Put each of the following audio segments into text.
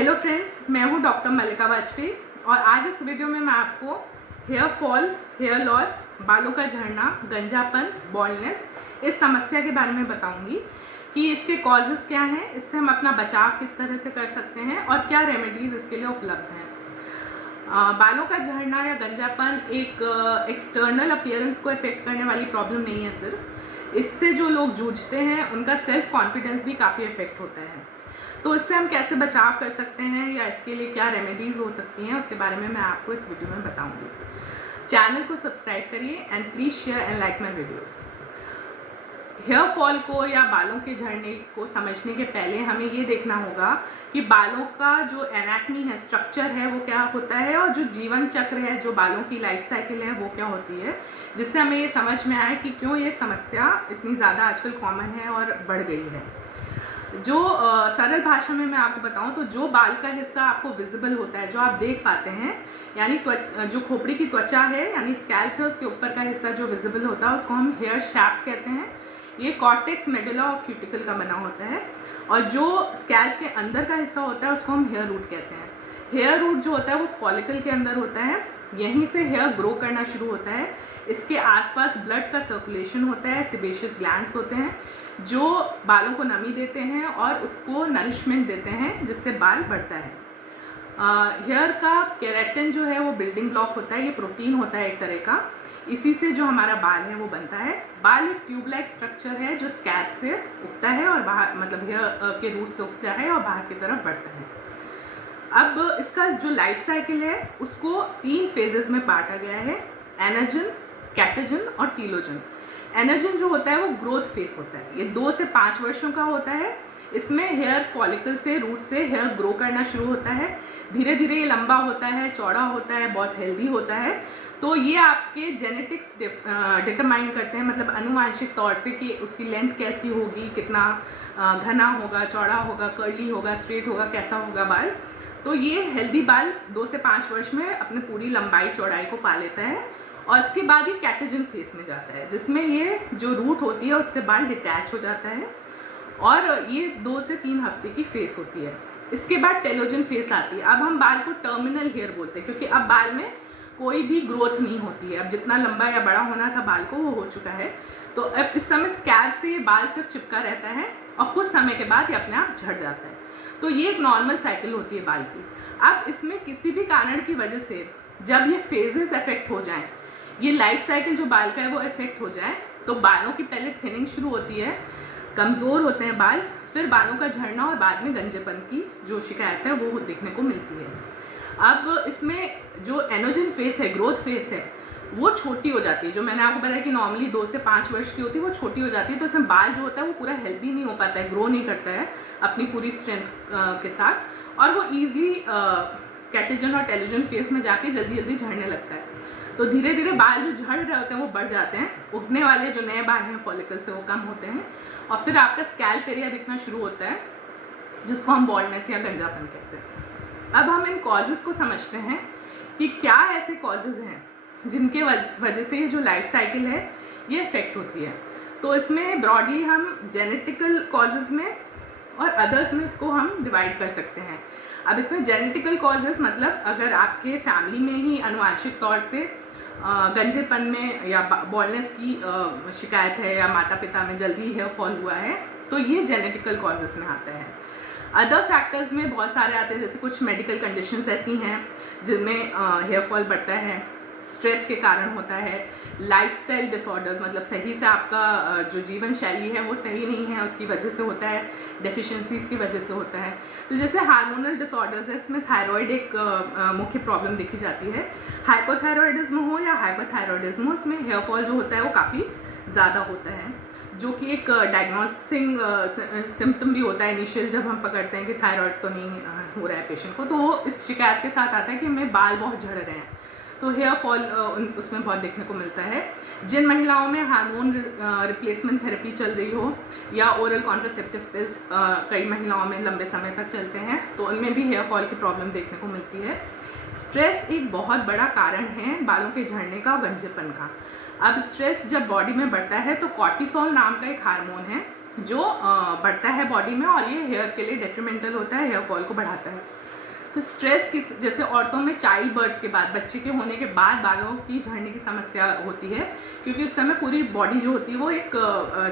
Hello friends, मैं हूं doctor मल्लिका वाजपेयी और आज इस वीडियो में मैं आपको हेयर फॉल, हेयर लॉस, बालों का झड़ना, गंजापन, बॉल्डनेस इस समस्या के बारे में बताऊंगी कि इसके कॉजेज़ क्या हैं, इससे हम अपना बचाव किस तरह से कर सकते हैं और क्या रेमेडीज़ इसके लिए उपलब्ध हैं। बालों का झड़ना या गंजापन एक एक्सटर्नल अपीयरेंस को इफेक्ट करने वाली प्रॉब्लम नहीं है। सिर्फ इससे जो लोग जूझते हैं उनका सेल्फ कॉन्फिडेंस भी काफ़ी इफेक्ट होता है। तो इससे हम कैसे बचाव कर सकते हैं या इसके लिए क्या रेमेडीज़ हो सकती हैं, उसके बारे में मैं आपको इस वीडियो में बताऊंगी। चैनल को सब्सक्राइब करिए and please share and like my videos. Hair fall को या बालों के झड़ने को समझने के पहले हमें ये देखना होगा कि बालों का जो एनाटमी है, स्ट्रक्चर है, वो क्या होता है और जो जीवन चक्र है, जो बालों की लाइफ साइकिल है, वो क्या होती है, जिससे हमें ये समझ में आए कि क्यों ये समस्या इतनी ज़्यादा आजकल कॉमन है और बढ़ गई है। जो सरल भाषा में मैं आपको बताऊं तो जो बाल का हिस्सा आपको विजिबल होता है, जो आप देख पाते हैं, यानी जो खोपड़ी की त्वचा है यानी स्कैल्प है, उसके ऊपर का हिस्सा जो विजिबल होता है उसको हम हेयर शाफ्ट कहते हैं। ये कॉर्टेक्स, मेडुला और क्यूटिकल का बना होता है और जो स्कैल्प के अंदर का हिस्सा होता है उसको हम हेयर रूट कहते हैं। हेयर रूट जो होता है वो फॉलिकल के अंदर होता है, यहीं से हेयर ग्रो करना शुरू होता है। इसके आसपास ब्लड का सर्कुलेशन होता है, सेबेशियस ग्लैंड्स होते हैं जो बालों को नमी देते हैं और उसको नरिशमेंट देते हैं जिससे बाल बढ़ता है। हेयर का केराटिन जो है वो बिल्डिंग ब्लॉक होता है, ये प्रोटीन होता है एक तरह का, इसी से जो हमारा बाल है वो बनता है। बाल एक ट्यूब लाइक स्ट्रक्चर है जो स्कैल्प से उगता है और बाहर, मतलब हेयर के रूट से उगता है और बाहर की तरफ बढ़ता है। अब इसका जो लाइफ साइकिल है उसको 3 फेजेस में बांटा गया है: एनर्जन, कैटेजन और टीलोजन। एनर्जन जो होता है वो ग्रोथ फेस होता है, ये 2 से 5 वर्षों का होता है। इसमें हेयर फॉलिकल से, रूट से हेयर ग्रो करना शुरू होता है। धीरे धीरे ये लंबा होता है, चौड़ा होता है, बहुत हेल्दी होता है। तो ये आपके जेनेटिक्स डिटरमाइन करते हैं, मतलब अनुवांशिक तौर से कि उसकी लेंथ कैसी होगी, कितना घना होगा, चौड़ा होगा, कर्ली होगा, स्ट्रेट होगा, कैसा होगा बाल। तो ये हेल्दी बाल 2 से 5 वर्ष में अपने पूरी लंबाई चौड़ाई को पा लेता है और इसके बाद ये कैटेजन फेस में जाता है जिसमें ये जो रूट होती है उससे बाल डिटैच हो जाता है और ये 2 से 3 हफ्ते की फेस होती है। इसके बाद टेलोजन फेस आती है। अब हम बाल को टर्मिनल हेयर बोलते हैं क्योंकि अब बाल में कोई भी ग्रोथ नहीं होती है, अब जितना लंबा या बड़ा होना था बाल को वो हो चुका है। तो अब इस समय स्कैल्प से ये बाल सिर्फ चिपका रहता है और कुछ समय के बाद ये अपने आप झड़ जाता है। तो ये एक नॉर्मल साइकिल होती है बाल की। अब इसमें किसी भी कारण की वजह से जब ये फेजेस इफेक्ट हो जाएं, ये लाइफ साइकिल जो बाल का है वो इफेक्ट हो जाए, तो बालों की पहले थिनिंग शुरू होती है, कमज़ोर होते हैं बाल, फिर बालों का झड़ना और बाद में गंजेपन की जो शिकायत है वो देखने को मिलती है। अब इसमें जो एनर्जन फेस है, ग्रोथ फेस है, वो छोटी हो जाती है। जो मैंने आपको बताया कि नॉर्मली 2 से 5 वर्ष की होती है, वो छोटी हो जाती है। तो इसमें बाल जो होता है वो पूरा हेल्दी नहीं हो पाता है, ग्रो नहीं करता है अपनी पूरी स्ट्रेंथ के साथ, और वो ईजिली कैटेजन और टेलोजन फेस में जाके जल्दी जल्दी झड़ने लगता है। तो धीरे धीरे बाल जो झड़ रहे होते हैं वो बढ़ जाते हैं, उगने वाले जो नए बाल हैं फॉलिकल से वो कम होते हैं और फिर आपका स्कैल्प एरिया दिखना शुरू होता है जिसको हम बॉल्डनेस या गंजापन कहते हैं। अब हम इन कॉजेज़ को समझते हैं कि क्या ऐसे कॉजेज़ हैं जिनके वजह से ये जो लाइफ साइकिल है ये इफेक्ट होती है। तो इसमें ब्रॉडली हम जेनेटिकल कॉजेज़ में और अदर्स में इसको हम डिवाइड कर सकते हैं। अब इसमें जेनेटिकल कॉजेज़ मतलब अगर आपके फैमिली में ही अनुवांशिक तौर से गंजेपन में या बॉल्डनेस की शिकायत है या माता पिता में जल्दी हेयर फॉल हुआ है तो ये जेनेटिकल कॉजेज़ में आता है। अदर फैक्टर्स में बहुत सारे आते हैं, जैसे कुछ मेडिकल कंडीशंस ऐसी हैं जिनमें हेयर फॉल बढ़ता है, स्ट्रेस के कारण होता है, लाइफस्टाइल डिसऑर्डर्स मतलब सही से आपका जो जीवन शैली है वो सही नहीं है उसकी वजह से होता है, डेफिशिएंसीज की वजह से होता है। तो जैसे हार्मोनल डिसऑर्डर्स है, इसमें थायराइड एक मुख्य प्रॉब्लम देखी जाती है। हाइपोथायरॉयडिज्म हो या हाइपरथायरॉयडिज्म हो, इसमें हेयर फॉल जो होता है वो काफ़ी ज़्यादा होता है, जो कि एक डायग्नोसिंग सिम्टम भी होता है इनिशियल जब हम पकड़ते हैं कि थायराइड तो नहीं हो रहा है पेशेंट को, तो वो इस शिकायत के साथ आता है कि हमें बाल बहुत झड़ रहे हैं। तो हेयर फॉल उसमें बहुत देखने को मिलता है। जिन महिलाओं में हार्मोन रिप्लेसमेंट थेरेपी चल रही हो या ओरल कॉन्ट्रासेप्टिव पिल्स कई महिलाओं में लंबे समय तक चलते हैं तो उनमें भी हेयर फॉल की प्रॉब्लम देखने को मिलती है। स्ट्रेस एक बहुत बड़ा कारण है बालों के झड़ने का और गंजेपन का। अब स्ट्रेस जब बॉडी में बढ़ता है तो कॉर्टिसोल नाम का एक हार्मोन है जो बढ़ता है बॉडी में और ये हेयर के लिए डेट्रीमेंटल होता है, हेयर फॉल को बढ़ाता है। तो स्ट्रेस किस, जैसे औरतों में चाइल्ड बर्थ के बाद, बच्चे के होने के बाद बालों की झड़ने की समस्या होती है, क्योंकि उस समय पूरी बॉडी जो होती है वो एक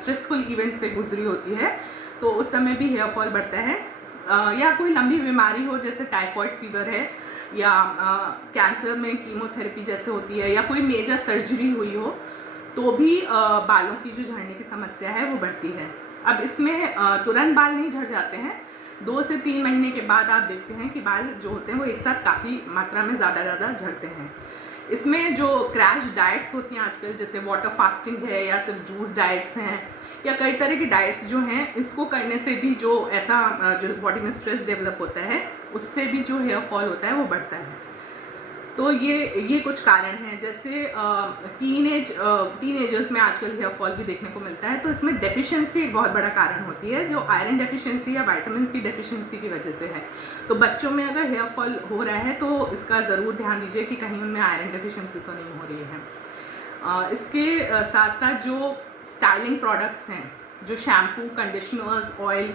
स्ट्रेसफुल इवेंट से गुजरी होती है, तो उस समय भी हेयर फॉल बढ़ता है। या कोई लंबी बीमारी हो, जैसे टाइफॉइड फीवर है, या कैंसर में कीमोथेरेपी जैसे होती है, या कोई मेजर सर्जरी हुई हो, तो भी बालों की जो झड़ने की समस्या है वो बढ़ती है। अब इसमें तुरंत बाल नहीं झड़ जाते हैं, 2 से 3 महीने के बाद आप देखते हैं कि बाल जो होते हैं वो एक साथ काफ़ी मात्रा में ज़्यादा झड़ते हैं। इसमें जो क्रैश डाइट्स होती हैं आजकल, जैसे वाटर फास्टिंग है या सिर्फ जूस डाइट्स हैं, या कई तरह की डाइट्स जो हैं, इसको करने से भी जो ऐसा जो बॉडी में स्ट्रेस डेवलप होता है, उससे भी जो हेयर फॉल होता है वो बढ़ता है। तो ये कुछ कारण हैं। जैसे टीनेजर्स में आजकल हेयर फॉल भी देखने को मिलता है, तो इसमें डेफिशिएंसी एक बहुत बड़ा कारण होती है, जो आयरन डेफिशिएंसी या विटामिन्स की डेफिशिएंसी की वजह से है। तो बच्चों में अगर हेयर फॉल हो रहा है तो इसका ज़रूर ध्यान दीजिए कि कहीं उनमें आयरन डेफिशिएंसी तो नहीं हो रही है। इसके साथ साथ जो स्टाइलिंग प्रोडक्ट्स हैं, जो शैम्पू, कंडीशनर्स, ऑयल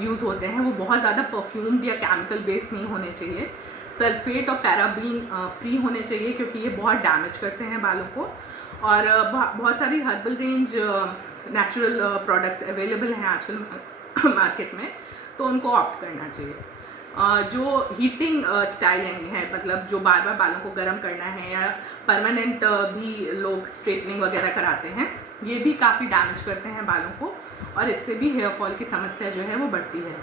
यूज़ होते हैं, वो बहुत ज़्यादा परफ्यूम्ड या केमिकल बेस्ड नहीं होने चाहिए। सल्फेट और पैराबीन फ्री होने चाहिए, क्योंकि ये बहुत डैमेज करते हैं बालों को। और बहुत सारी herbal range natural products available हैं आजकल मार्केट में, तो उनको ऑप्ट करना चाहिए। जो हीटिंग स्टाइलिंग है, मतलब जो बार बार बालों को गर्म करना है, या परमानेंट भी लोग स्ट्रेटनिंग वगैरह कराते हैं, ये भी काफ़ी डैमेज करते हैं बालों को, और इससे भी हेयर फॉल की समस्या जो है वो बढ़ती है।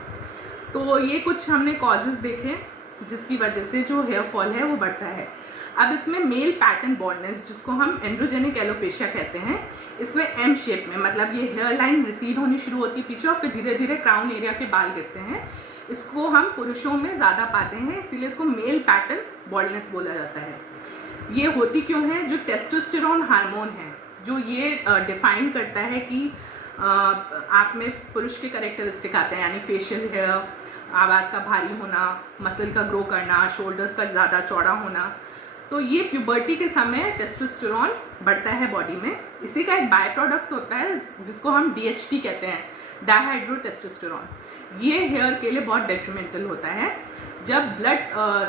तो ये कुछ हमने कॉजेज़ देखे जिसकी वजह से जो हेयर फॉल है वो बढ़ता है। अब इसमें मेल पैटर्न बॉल्डनेस, जिसको हम एंड्रोजेनिक एलोपेशिया कहते हैं, इसमें एम शेप में, मतलब ये हेयर लाइन रिसीड होनी शुरू होती है पीछे, और फिर धीरे धीरे क्राउन एरिया के बाल गिरते हैं। इसको हम पुरुषों में ज़्यादा पाते हैं, इसीलिए इसको मेल पैटर्न बॉल्डनेस बोला जाता है। ये होती क्यों है? जो टेस्टोस्टेरोन हार्मोन है, जो ये डिफाइन करता है कि आप में पुरुष के कैरेक्टरिस्टिक आते हैं, यानी फेशियल हेयर, आवाज़ का भारी होना, मसल का ग्रो करना, शोल्डर्स का ज़्यादा चौड़ा होना। तो ये प्यूबर्टी के समय टेस्टोस्टेरोन बढ़ता है बॉडी में। इसी का एक बाय प्रोडक्ट्स होता है जिसको हम DHT कहते हैं, डायहाइड्रोटेस्टोस्टेरोन। ये हेयर के लिए बहुत डेट्रीमेंटल होता है। जब ब्लड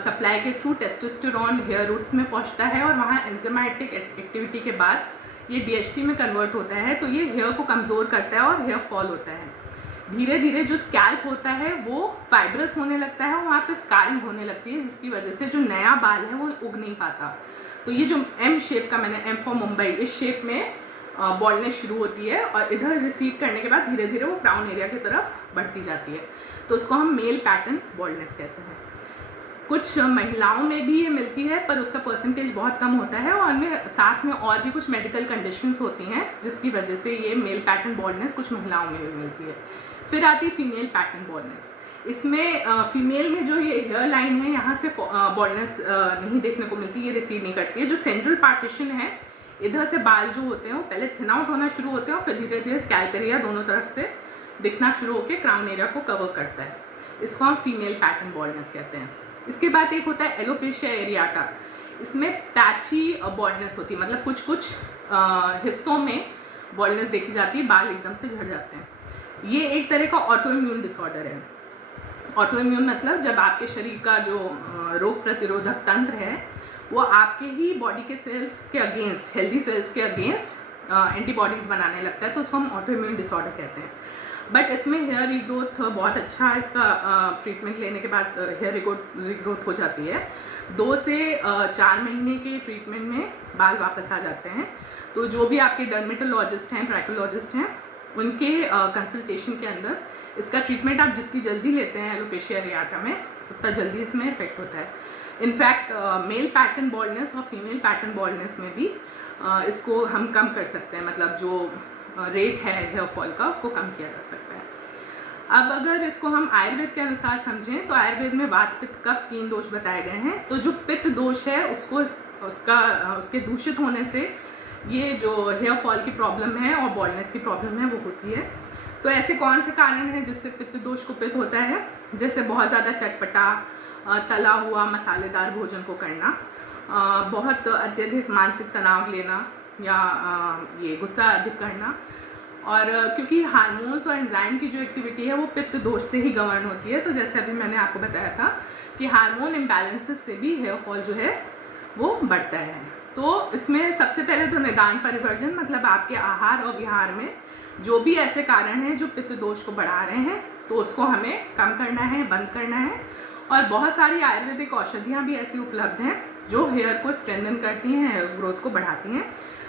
सप्लाई के थ्रू टेस्टोस्टेरोन हेयर रूट्स में पहुंचता है, और वहाँ एंजाइमेटिक एक्टिविटी के बाद ये DHT में कन्वर्ट होता है, तो ये हेयर को कमज़ोर करता है और हेयर फॉल होता है। धीरे धीरे जो स्कैल्प होता है वो फाइब्रस होने लगता है, और वहाँ पे स्कारिंग होने लगती है, जिसकी वजह से जो नया बाल है वो उग नहीं पाता। तो ये जो एम शेप का, मैंने एम फॉर मुंबई, इस शेप में बॉल्डनेस शुरू होती है, और इधर रिसीड करने के बाद धीरे धीरे वो क्राउन एरिया की तरफ बढ़ती जाती है। तो उसको हम मेल पैटर्न बॉल्डनेस कहते हैं। कुछ महिलाओं में भी ये मिलती है, पर उसका परसेंटेज बहुत कम होता है, और उनमें साथ में और भी कुछ मेडिकल कंडीशंस होती हैं जिसकी वजह से ये मेल पैटर्न बॉल्डनेस कुछ महिलाओं में भी मिलती है। फिर आती है फीमेल पैटर्न बॉल्डनेस। इसमें फीमेल में जो ये हेयर लाइन है, यहाँ से बॉल्डनेस नहीं देखने को मिलती, ये रिसीड नहीं करती है। जो सेंट्रल पार्टीशन है, इधर से बाल जो होते हैं वो पहले थिन आउट होना शुरू होते हैं, और फिर धीरे धीरे स्कैल्प एरिया दोनों तरफ से दिखना शुरू होकर क्राउन एरिया को कवर करता है। इसको हम फीमेल पैटर्न बॉल्डनेस कहते हैं। इसके बाद एक होता है एलोपेशिया एरियाटा। इसमें पैची बॉल्डनेस होती है, मतलब कुछ कुछ हिस्सों में बॉल्डनेस देखी जाती है, बाल एकदम से झड़ जाते हैं। ये एक तरह का ऑटो इम्यून डिसऑर्डर है। ऑटो इम्यून मतलब जब आपके शरीर का जो रोग प्रतिरोधक तंत्र है वो आपके ही बॉडी के सेल्स के अगेंस्ट, हेल्दी सेल्स के अगेंस्ट एंटीबॉडीज़ बनाने लगता है, तो उसको हम ऑटो इम्यून डिसऑर्डर कहते हैं। बट इसमें हेयर रीग्रोथ बहुत अच्छा है, इसका ट्रीटमेंट लेने के बाद हेयर रीग्रोथ हो जाती है। 2 से 4 महीने के ट्रीटमेंट में बाल वापस आ जाते हैं। तो जो भी आपके डर्मेटोलॉजिस्ट हैं, ट्रैकोलॉजिस्ट हैं, उनके कंसल्टेशन के अंदर इसका ट्रीटमेंट आप जितनी जल्दी लेते हैं एलोपेशिया एरियाटा में, उतना जल्दी इसमें इफेक्ट होता है। इनफैक्ट मेल पैटर्न बॉल्डनेस और फीमेल पैटर्न बॉल्डनेस में भी इसको हम कम कर सकते हैं, मतलब जो रेट है हेयर फॉल का उसको कम किया जा सकता है। अब अगर इसको हम आयुर्वेद के अनुसार समझें तो आयुर्वेद में वात, पित्त, कफ 3 दोष बताए गए हैं। तो जो पित्त दोष है उसके दूषित होने से ये जो हेयर फॉल की प्रॉब्लम है और बॉल्डनेस की प्रॉब्लम है वो होती है। तो ऐसे कौन से कारण हैं जिससे पित्त दोष कुपित होता है? जैसे बहुत ज़्यादा चटपटा, तला हुआ, मसालेदार भोजन को करना, बहुत अत्यधिक मानसिक तनाव लेना, या ये गुस्सा अधिक करना। और क्योंकि हार्मोन्स और एंजाइम की जो एक्टिविटी है वो पित्त दोष से ही गवर्न होती है। तो जैसे अभी मैंने आपको बताया था कि हार्मोन इम्बैलेंसेस से भी हेयर फॉल जो है वो बढ़ता है। तो इसमें सबसे पहले तो निदान परिवर्जन, मतलब आपके आहार और विहार में जो भी ऐसे कारण हैं जो पित्त दोष को बढ़ा रहे हैं तो उसको हमें कम करना है, बंद करना है। और बहुत सारी आयुर्वेदिक औषधियाँ भी ऐसी उपलब्ध हैं जो हेयर को स्ट्रेंथन करती हैं, हेयर ग्रोथ को बढ़ाती हैं,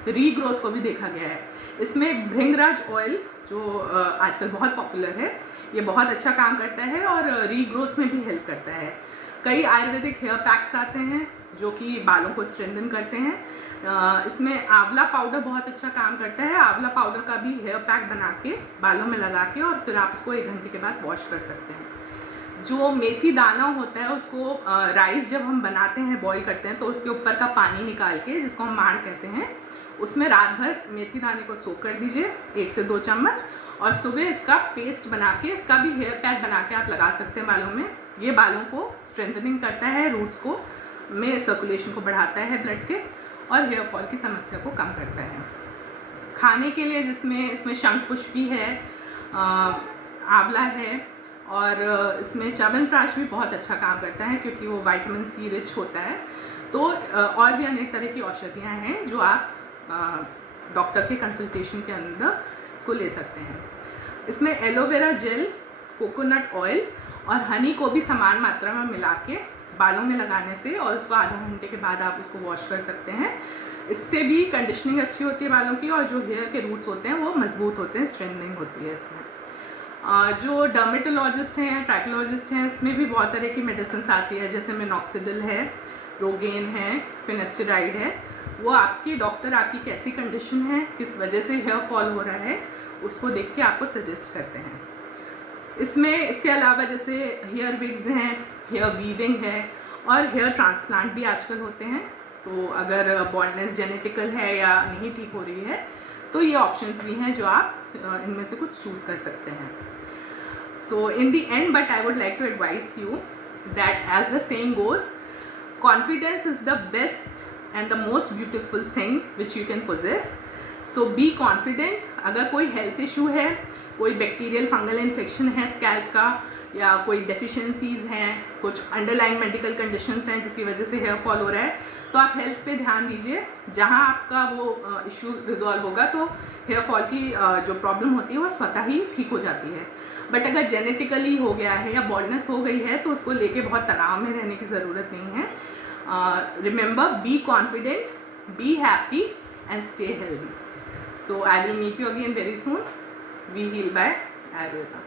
रीग्रोथ को भी देखा गया है। इसमें भृंगराज ऑयल जो आजकल बहुत पॉपुलर है, ये बहुत अच्छा काम करता है और रीग्रोथ में भी हेल्प करता है। कई आयुर्वेदिक हेयर पैक्स आते हैं जो कि बालों को स्ट्रेंथन करते हैं। इसमें आंवला पाउडर बहुत अच्छा काम करता है। आंवला पाउडर का भी हेयर पैक बना के बालों में लगा के और फिर आप उसको 1 घंटे के बाद वॉश कर सकते हैं। जो मेथी दाना होता है उसको राइस जब हम बनाते हैं, बॉईल करते हैं, तो उसके ऊपर का पानी निकाल के, जिसको हम माड़ कहते हैं, उसमें रात भर मेथी दाने को सोक कर दीजिए 1 से 2 चम्मच, और सुबह इसका पेस्ट बना के, इसका भी हेयर पैक बना के आप लगा सकते हैं बालों में। ये बालों को स्ट्रेंथनिंग करता है, रूट्स को में सर्कुलेशन को बढ़ाता है ब्लड के, और हेयर फॉल की समस्या को कम करता है। खाने के लिए इसमें शंखपुष्पी है, आंवला है, और इसमें च्यवनप्राश भी बहुत अच्छा काम करता है क्योंकि वो विटामिन सी रिच होता है। तो और भी अनेक तरह की औषधियाँ हैं जो आप डॉक्टर के कंसल्टेशन के अंदर इसको ले सकते हैं। इसमें एलोवेरा जेल, कोकोनट ऑयल और हनी को भी समान मात्रा में मिला के बालों में लगाने से, और उसको आधा घंटे के बाद आप उसको वॉश कर सकते हैं। इससे भी कंडीशनिंग अच्छी होती है बालों की, और जो हेयर के रूट्स होते हैं वो मजबूत होते हैं, स्ट्रेंथनिंग होती है इसमें। जो डर्मेटोलॉजिस्ट हैं, ट्रैकोलॉजिस्ट हैं, इसमें भी बहुत तरह की मेडिसिन आती है, जैसे मिनॉक्सिडिल है, रोगेन है, फिनेस्टेराइड है। वो आपकी डॉक्टर आपकी कैसी कंडीशन है, किस वजह से हेयर फॉल हो रहा है, उसको देख के आपको सजेस्ट करते हैं। इसमें इसके अलावा जैसे हेयर विग्स हैं, हेयर वीविंग है, और हेयर ट्रांसप्लांट भी आजकल होते हैं। तो अगर बॉल्डनेस जेनेटिकल है या नहीं ठीक हो रही है तो ये ऑप्शंस भी हैं जो आप इनमें से कुछ चूज़ कर सकते हैं। So in the end, but I would like to advise you that, as the saying goes, confidence is the best and the most beautiful thing which you can possess. So be confident. अगर कोई health issue है, कोई bacterial fungal infection है scalp का, या कोई deficiencies हैं, कुछ अंडरलाइन मेडिकल कंडीशंस हैं जिसकी वजह से हेयर फॉल हो रहा है, तो आप हेल्थ पे ध्यान दीजिए। जहाँ आपका वो इशू रिजॉल्व होगा तो हेयर फॉल की जो प्रॉब्लम होती है वो स्वतः ही ठीक हो जाती है। बट अगर जेनेटिकली हो गया है या बॉल्डनेस हो गई है तो उसको लेके बहुत तनाव में रहने की ज़रूरत नहीं है। Remember, be confident, be happy and stay healthy. So I will meet you again very soon. We heal by Ayurveda.